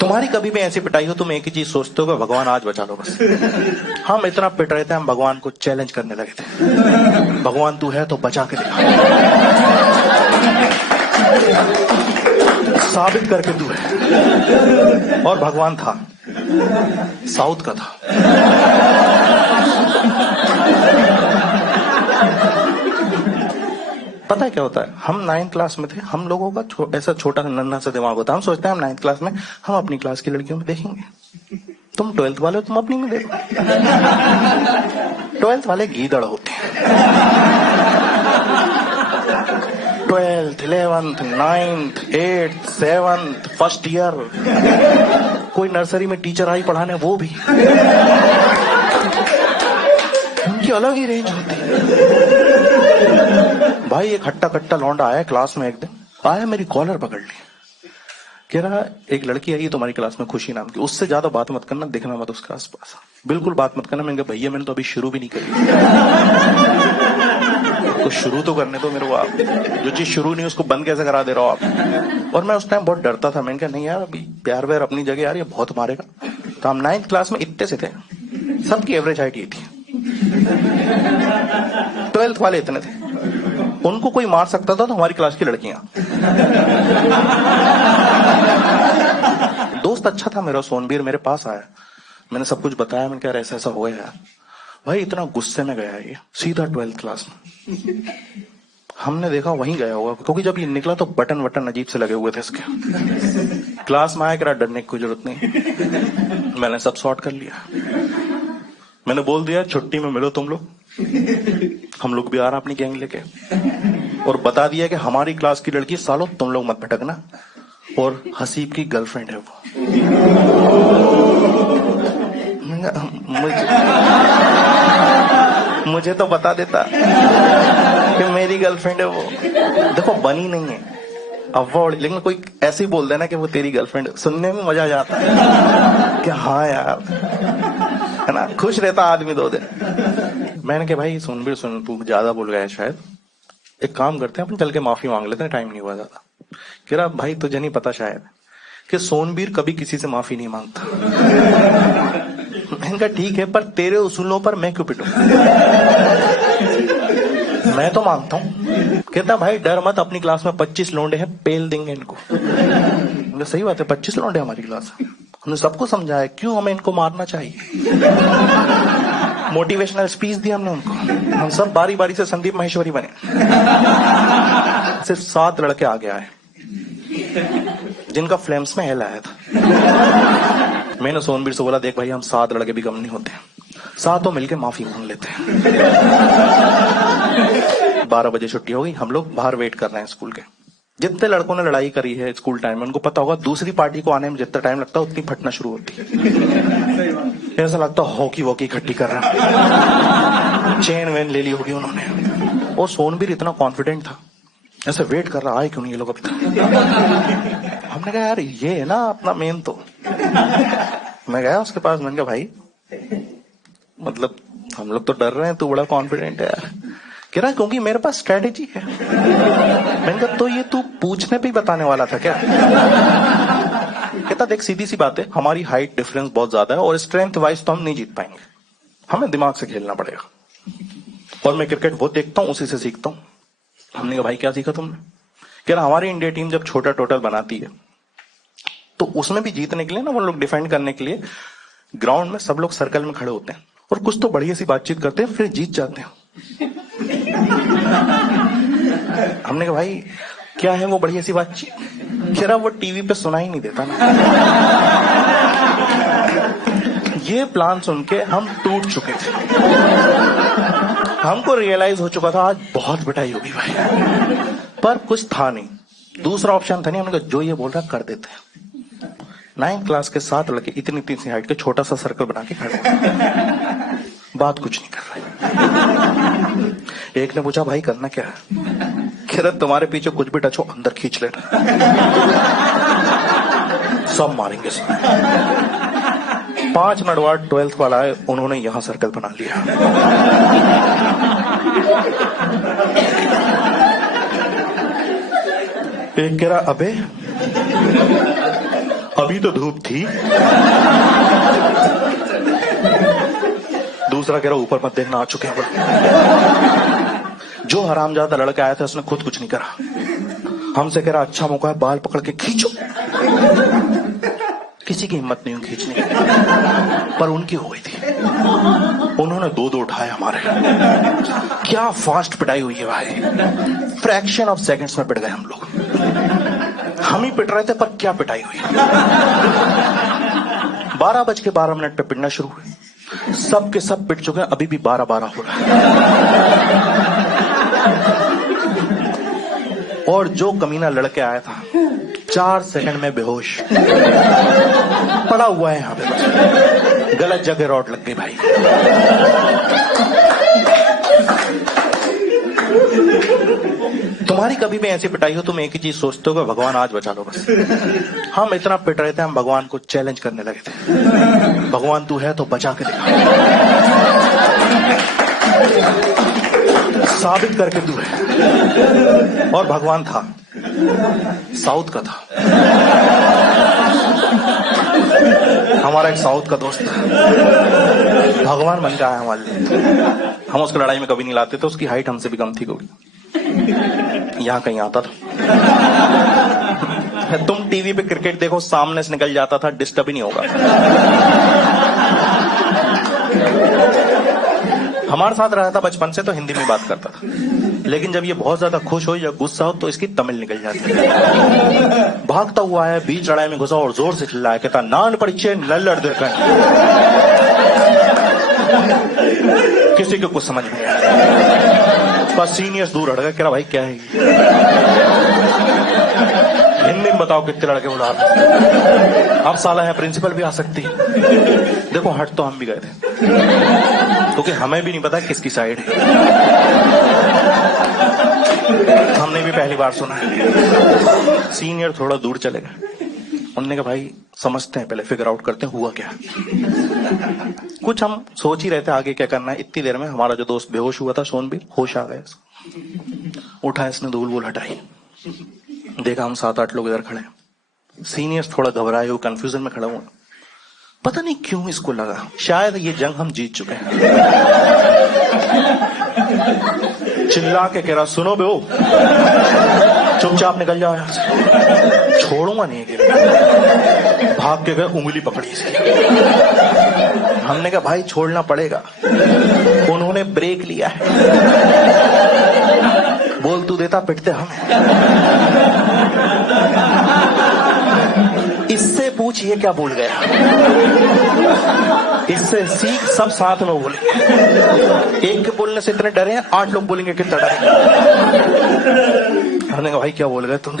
तुम्हारी कभी भी ऐसी पिटाई हो, तुम एक ही चीज सोचते हो कि भगवान आज बचा लो बस। हम इतना पिट रहे थे, हम भगवान को चैलेंज करने लगे थे, भगवान तू है तो बचा के दिखा, साबित करके तू है। और भगवान था, साउथ का था। पता है क्या होता है, हम 9th क्लास में थे, हम लोगों का ऐसा छोटा नन्हा सा दिमाग होता है, हम सोचते हैं हम 9th क्लास में हम अपनी क्लास की लड़कियों में देखेंगे। तुम 12th वाले हो, तुम अपनी में देखो। 12th वाले गीदड़ होते हैं। 12th, 11th, 9th, 8th, 7th, first year, कोई नर्सरी में टीचर आई पढ़ाने, वो भी उनकी अलग ही रेंज होती है। भाई एक हट्टा कट्टा लौंडा आया क्लास में, एक दिन आया, मेरी कॉलर पकड़ ली, कह रहा एक लड़की आई तुम्हारी क्लास में, खुशी नाम की, उससे ज्यादा बात मत करना, दिखना मत उसके आसपास, बिल्कुल बात मत करना। मैंने कहा भैया मैंने तो अभी शुरू भी नहीं करी, तो शुरू तो करने दो मेरे को, आप जो चीज शुरू नहीं उसको बंद कैसे करा दे रहे हो आप। और मैं उस टाइम बहुत डरता था, मैंने कहा नहीं यार अभी प्यार व्यार अपनी जगह यार, ये बहुत मारेगा। तो हम 9th क्लास में इतने से थे, सबकी एवरेज हाइट ये थी, 12th वाले इतने थे, उनको कोई मार सकता था तो हमारी क्लास की लड़कियां। दोस्त अच्छा था मेरा सोनबीर, मेरे पास आया, मैंने सब कुछ बताया, मैंने कहा ऐसा ऐसा हो गया यार। भाई इतना गुस्से में गया ये, सीधा 12th क्लास में, हमने देखा वहीं गया होगा, क्योंकि जब ये निकला तो बटन वटन अजीब से लगे हुए थे इसके। क्लास में आया, कह डरने की कोई जरूरत नहीं, मैंने सब सॉर्ट कर लिया। मैंने बोल दिया छुट्टी में मिलो तुम लोग, हम लोग भी आ रहे हैं अपनी गैंग लेके, और बता दिया कि हमारी क्लास की लड़की सालों तुम लोग मत भटकना, और हसीब की गर्लफ्रेंड है वो। मुझे तो बता देता कि मेरी गर्लफ्रेंड है वो। देखो बनी नहीं है अवॉर्ड, लेकिन कोई ऐसे ही बोल देना कि वो तेरी गर्लफ्रेंड, सुनने में मजा आ जाता है कि हाँ यार, है ना, खुश रहता आदमी 2 दिन। मैंने कहा भाई सोनबीर सुन, तू ज्यादा बोल गया है शायद, एक काम करते हैं अपन चल के माफी मांग लेते हैं, टाइम नहीं हुआ ज्यादा। कह रहा भाई तुझे नहीं पता शायद कि सोनबीर कभी किसी से माफी नहीं मांगता। मैंने कहा ठीक है, पर तेरे उसूलों पर मैं क्यों पिटूं? मैं तो मांगता हूं। कहता भाई डर मत, अपनी क्लास में 25 लौंडे हैं, पेल देंगे इनको। सही बात है, 25 लौंडे हमारी क्लास में, हमने सबको समझाया क्यों हमें इनको मारना चाहिए, मोटिवेशनल स्पीच दी हमने उनको, हम सब बारी बारी से संदीप महेश्वरी बने। सिर्फ 7 लड़के आगे आए जिनका फ्लेम्स में हेल आया था। मैंने सोनबीर से बोला देख भाई हम 7 लड़के भी कम नहीं होते, 7 मिलके माफी मांग लेते हैं। 12 बजे छुट्टी हो गई, हम लोग बाहर वेट कर रहे हैं स्कूल के। जितने लड़कों ने लड़ाई करी है स्कूल टाइम में, उनको पता होगा दूसरी पार्टी को आने में जितना टाइम लगता है उतनी फटना शुरू होती है। ऐसा लगता है हॉकी वॉकी इकट्ठी कर रहा, चेन वेन ले ली होगी उन्होंने। और सोनबीर इतना कॉन्फिडेंट था, ऐसे वेट कर रहा, आए क्यों नहीं ये लोग अभी तक। हमने कहा यार ये है ना अपना मेन। तो मैं गया उसके पास, मैंने कहा भाई मतलब हम लोग तो डर रहे हैं, तू बड़ा कॉन्फिडेंट है यार। कह रहा क्योंकि मेरे पास स्ट्रेटेजी है। मैंने कहा तो ये तू पूछने पे ही बताने वाला था क्या? कहता देख सीधी सी बात है, हमारी हाइट डिफरेंस बहुत ज्यादा है और स्ट्रेंथ वाइज तो हम नहीं जीत पाएंगे, हमें दिमाग से खेलना पड़ेगा। और मैं क्रिकेट बहुत देखता हूँ, उसी से सीखता हूँ। हमने कहा भाई क्या सीखा तुमने? कह रहा हमारी इंडिया टीम जब छोटा टोटल बनाती है तो उसमें भी जीतने के लिए ना, वो लोग डिफेंड करने के लिए ग्राउंड में सब लोग सर्कल में खड़े होते हैं और कुछ तो बढ़िया सी बातचीत करते हैं, फिर जीत जाते हैं। हमने कहा भाई क्या है वो बढ़िया सी बातचीत? कह रहा वो टीवी पे सुनाई नहीं देता ना। ये प्लान सुन के हम टूट चुके थे, हमको रियलाइज हो चुका था आज बहुत पिटाई होगी भाई, पर कुछ था नहीं, दूसरा ऑप्शन था नहीं। हमने कहा जो ये बोल रहा कर देते हैं। 9th क्लास के 7 लड़के इतनी सी हाइट के छोटा सा सर्कल बना के खड़े, बात कुछ नहीं कर रहे। एक ने पूछा भाई करना क्या है? कह रहा तुम्हारे पीछे कुछ भी टच हो अंदर खींच लेना, सब मारेंगे सब। 5 नडवाड़ 12th वाला है, उन्होंने यहां सर्कल बना लिया। एक कह रहा अबे अभी तो धूप थी। दूसरा कह रहा ऊपर मत देखना, आ चुके हैं। जो हरामजादा लड़का आया था उसने खुद कुछ नहीं करा, हमसे कह रहा अच्छा मौका है, बाल पकड़ के खींचो। किसी की हिम्मत नहीं हुई खींचने की, पर उनकी हो गई थी। उन्होंने दो उठाए हमारे। क्या फास्ट पिटाई हुई है भाई, फ्रैक्शन ऑफ सेकंड्स में पिट गए हम लोग। हम ही पिट रहे थे, पर क्या पिटाई हुई। 12:12 पे पिटना शुरू हुए, सब के सब पिट चुके हैं, अभी भी 12-12 हो रहा है। और जो कमीना लड़के आया था 4 सेकंड में बेहोश पड़ा हुआ है यहां पे, बस गलत जगह रॉड लग गई भाई। तुम्हारी कभी भी ऐसी पिटाई हो, तुम एक ही चीज सोचते हो कि भगवान आज बचा लो बस। हम इतना पिट रहे थे, हम भगवान को चैलेंज करने लगे थे, भगवान तू है तो बचा के दिखा, साबित करके तू है। और भगवान था, साउथ का था। हमारा एक साउथ का दोस्त था, भगवान बन के आया हमारे लिए। हम उसको लड़ाई में कभी नहीं लाते थे, उसकी हाइट हमसे भी कम थी कोई, यहां कहीं आता था। तुम टीवी पे क्रिकेट देखो, सामने से निकल जाता था, डिस्टर्ब ही नहीं होगा। हमारे साथ रहा था बचपन से, तो हिंदी में बात करता था, लेकिन जब ये बहुत ज्यादा खुश हो या गुस्सा हो तो इसकी तमिल निकल जाती है। भागता हुआ है, बीच लड़ाई में घुसा और जोर से चिल्लाया, कहता नान परिचय लड़ देकर। किसी को कुछ समझ नहीं आया, बस सीनियर्स दूर हट गए, कह रहा भाई क्या है हिंदी में बताओ कितने लड़के बुला रहे। अब साला है प्रिंसिपल भी आ सकती। देखो हट तो हम भी गए थे, क्योंकि हमें भी नहीं पता किसकी साइड है, हमने भी पहली बार सुना है। सीनियर थोड़ा दूर चले गए, उन्होंने कहा भाई समझते हैं, पहले फिगर आउट करते हैं हुआ क्या। कुछ हम सोच ही रहे थे आगे क्या करना है, इतनी देर में हमारा जो दोस्त बेहोश हुआ था सोनबीर, होश आ गया। उठा, इसने धूल वूल हटाई, देखा हम 7-8 लोग इधर खड़े। सीनियर्स थोड़ा घबराए हुए कंफ्यूजन में खड़ा हुआ, पता नहीं क्यों इसको लगा शायद ये जंग हम जीत चुके हैं। चिल्ला के कह रहा सुनो बे, चुपचाप निकल जाओ यहां से, छोड़ूंगा नहीं। भाग के गए, उंगली पकड़ी से। हमने कहा भाई छोड़ना पड़ेगा। उन्होंने ब्रेक लिया है, बोल तू देता पिटते हम। इससे पूछिए क्या बोल गया, इससे सीख, सब साथ में बोलेंगे। एक के बोलने से इतने डरे हैं, 8 लोग बोलेंगे कितना डरे। हमने कहा भाई क्या बोल गए तुम।